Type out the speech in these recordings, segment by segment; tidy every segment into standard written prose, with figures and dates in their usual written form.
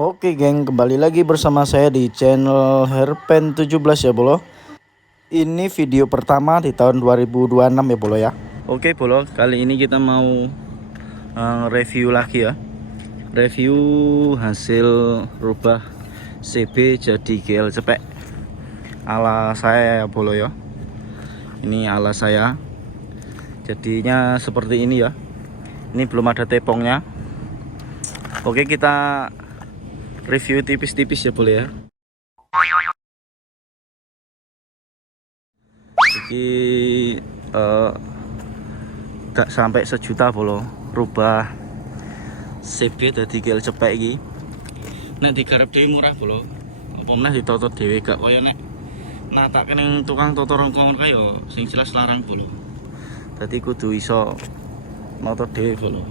Oke geng, kembali lagi bersama saya di channel Herpen 17 ya bolo. Ini video pertama di tahun 2026 ya bolo ya. Oke bolo, kali ini kita mau review lagi ya. Review hasil rubah CB jadi GL cepek ala saya ya bolo ya. Ini ala saya. Jadinya seperti ini ya. Ini belum ada tepongnya. Oke, kita review tipis-tipis ya boleh ya. Jadi gak sampai sejuta bolo rubah CB dari GL cepek iki. Nek digarap dhewe murah bolo. Apa meneh ditoto dhewe gak kaya nek natake ning tukang toto rongkongan kaya sing jelas larang bolo. Dadi kudu iso noto dhewe bolo.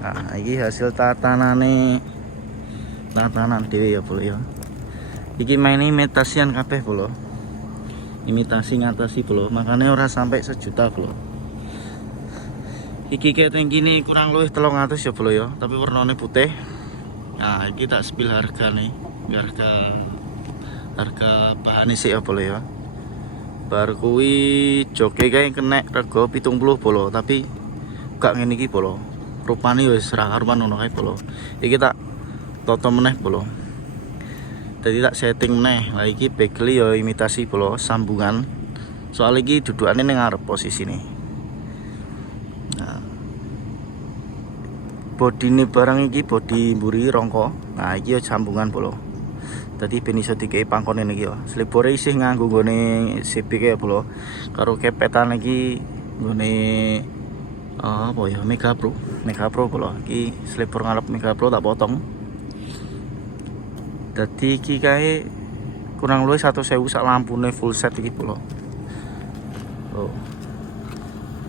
Nah, iki hasil tatanan dhewe ya bolo ya. Iki main imitasian kabeh bolo. Imitasi ngatasi bolo, makanya ora sampai sejuta bolo. Iki keteng gini kurang luwih 300 ya bolo ya, tapi warnanya putih. Nah, iki tak spill harga nih. Harga bahan sih ya bolo ya. Bar kuwi joke kae kena rego 70 bolo, tapi gak ngene iki bolo. Rupane wis ra karuan ngono kae bolo. Iki tak toto meneh bolo. Jadi tak setting meneh. Lah iki bagel ya imitasi bolo, sambungan. Soal iki dudukane ning ngarep posisine. Nah. Bodine barang iki bodi mburi rongko. Nah, iki ya sambungan bolo. Dadi ben iso dikei pangkone iki ya. Slebore isih nganggo nggone CB ya bolo. Karo kepetan iki nggone apa ya, Mega Pro bolo. Iki slebor ngarep Mega Pro tak potong. Dadi iki kae kurang luwih 1.000 sak lampune full set iki bolo. Oh.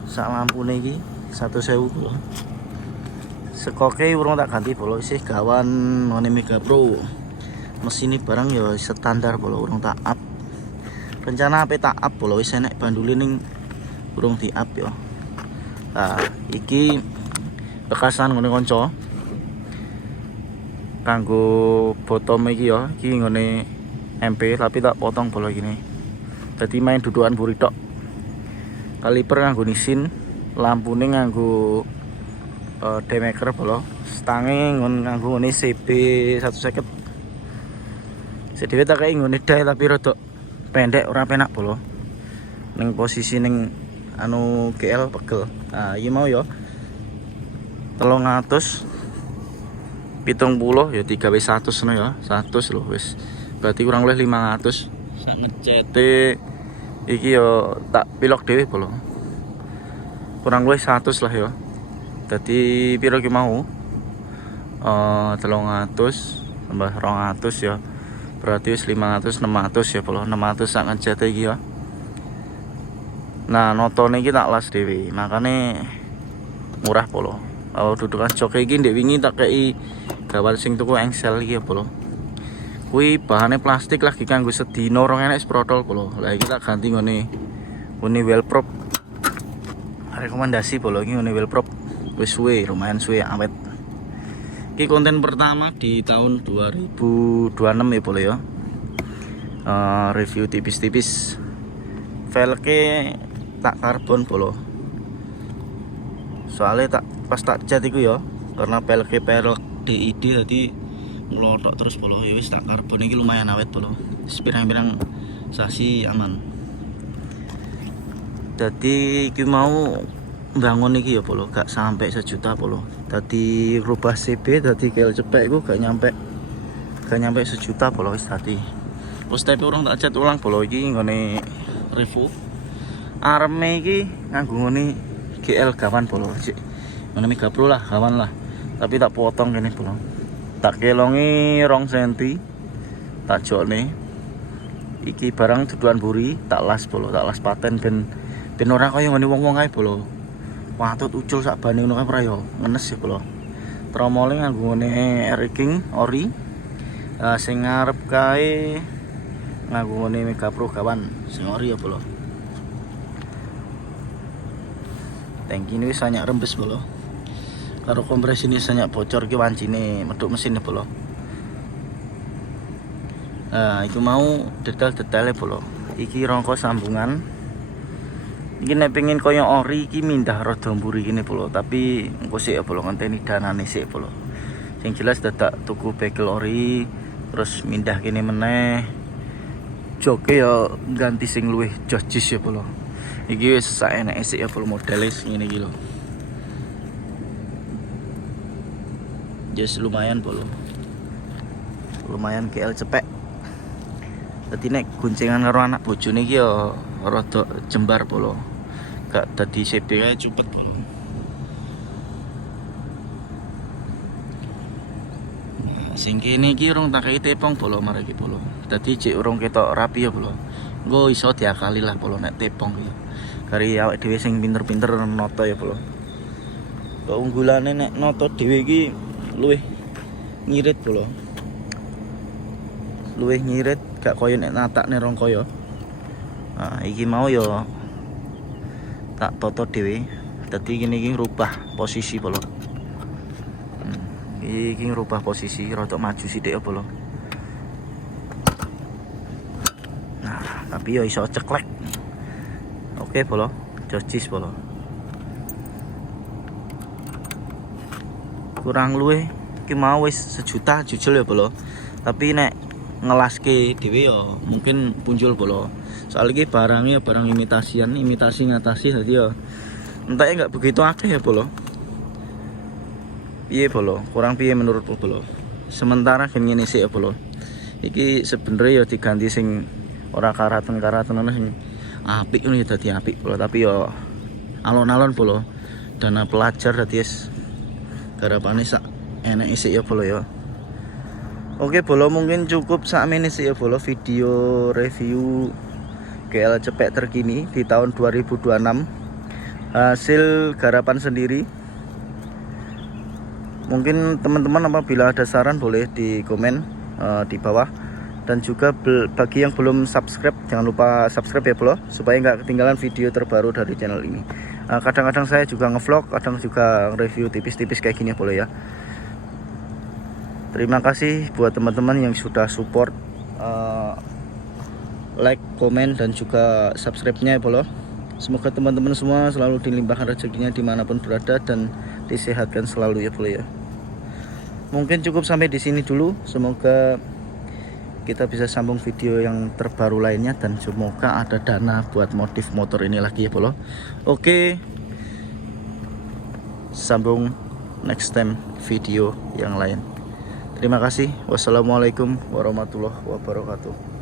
Sak lampune iki 1.000 bolo. Sekoke urung tak ganti bolo, isih gawan ngene Mega Pro. Mesin ini barang ya standar bolo, urung tak up. Rencana ape tak up bolo, wis enek bandule ning urung di up ya. Nah, iki bekasan ngene kanca. Kanggo bottom iki ya, iki ngene MP tapi tak potong bolo gini. Dadi main dudukan buri tok. Kaliper nganggo nisin, lampune nganggo demaker bolo. Stange nganggo ngene CB 150. Sedhewe tak kei ngene dae tapi rada pendek ora penak bolo. Ning posisi ning anu GL pegel. Nah, iki mau ya 370 ya 3W100 no ya. 100 lho wis. Berarti kurang luwih 500. Sak ngecete iki ya tak pilok dhewe bolo. Kurang luwih 100 lah ya. Dadi piro ki mau? 300 tambah 200 ya. Berarti wis 500 600 ya bolo. 600 sak ngecete iki ya. Nah, notone iki tak las dhewe. Makane murah bolo. Kalau dudukan joke iki ndek wingi tak kei gawan sing tuku engsel iki ya bolo. Kuwi bahane plastik lagi kanggo sedina rong enek sprotol bolo. Lah iki tak ganti ngene Wellprop. Rekomendasi bolo iki ngene Wellprop. Wis suwe, lumayan suwe awet. Iki konten pertama di tahun 2026 ya bolo ya. Review tipis-tipis. Velge tak karbon bolo. Soalnya pas tak cat iku ya, karena pelek DID tadi ngelotok terus bolo. Ya wis tak karbon iki lumayan awet bolo. Pirang-pirang sasi aman. Jadi iki mau bangun iki ya bolo, gak sampai sejuta bolo. Tadi rubah CB tadi GL cepek iku gak nyampe sejuta bolo wis tadi. Terus tapi orang tak cat ulang bolo iki nggone review. Arme iki nganggo ngene GL gawan bolo. Ngene Mega Pro lah, gawan lah. Tapi tak potong kene bolo. Tak kelongi 2 cm. Tak jokne. Iki barang dudukan buri, tak las bolo, tak las paten ben ora kaya ngene wong-wong ae bolo. Watut ucul sak bane ngono kae ora ya, ngenes ya bolo. Tromole nganggo ngene King ori. Sing ngarep kae nganggo ngene Mega Pro gawan sing ori ya bolo. Tangki ini wis banyak rembes bolo. karo kompres ini banyak bocor ki wancine meduk mesin polo. Nah, itu mau detail-detailnya polo. Iki rongko sambungan. Iki nek pengen koyo ori iki mindah rada mburi kene polo, tapi engko sik ya polo ngenteni danane sik polo. Sing jelas dadak tuku bekel ori, terus mindah kene meneh. Joke ya ganti sing luwih jojis ya polo. Iki wis saeneke sik ya polo modele ngene iki lho. Just lumayan polo. Lumayan KL cepek. Dadi nek guncingan karo anak bojone iki ya rada jembar polo. Gak dadi CP kae cepet polo. Nah, sing kene iki urung tak kei tepong polo marek iki polo. Dadi cek urung ketok rapi ya polo. Engko iso diakali lah polo nek tepong iki. Kari awake dhewe sing pinter-pinter noto ya polo. Keunggulane nek noto dhewe iki luwih ngirit polo. Luwih ngirit gak koyo nek natakne rong koyo. Nah, iki mau yo tak toto dhewe. Dadi gini iki rubah posisi polo. Iki ngrubah posisi rada maju sithik ya polo. Nah, tapi yo iso ceklek. Oke polo, jocis polo. Kurang luwih iki mau wis 1 juta jujul ya polo. Tapi nek ngelaske dhewe yo mungkin punjul polo. Soal iki barangnya barang imitasi ngatasi dadi yo entake enggak begitu akeh ya polo. Piye polo? Kurang piye menurutmu polo? Sementara gen ngene sik ya polo. Iki sebenarnya yo diganti sing ora karaten ngono sing apik ngono ya dadi apik polo, tapi yo alon-alon polo. Dana pelajar dadi wis garapane sak eneke sik ya polo ya. Oke polo, mungkin cukup sakmene sik ya polo video review KL cepek terkini di tahun 2026. Hasil garapan sendiri. Mungkin teman-teman apabila ada saran boleh di komen di bawah. Dan juga bagi yang belum subscribe, jangan lupa subscribe ya bro, supaya nggak ketinggalan video terbaru dari channel ini. Kadang-kadang saya juga ngevlog, kadang juga review tipis-tipis kayak gini boleh ya. Terima kasih buat teman-teman yang sudah support, like, komen, dan juga subscribe-nya ya bro. Semoga teman-teman semua selalu dilimpahkan rezekinya dimanapun berada dan disehatkan selalu ya bro ya. Mungkin cukup sampai di sini dulu. Semoga kita bisa sambung video yang terbaru lainnya dan semoga ada dana buat modif motor ini lagi ya bro. Oke, sambung next time video yang lain. Terima kasih. Wassalamualaikum warahmatullahi wabarakatuh.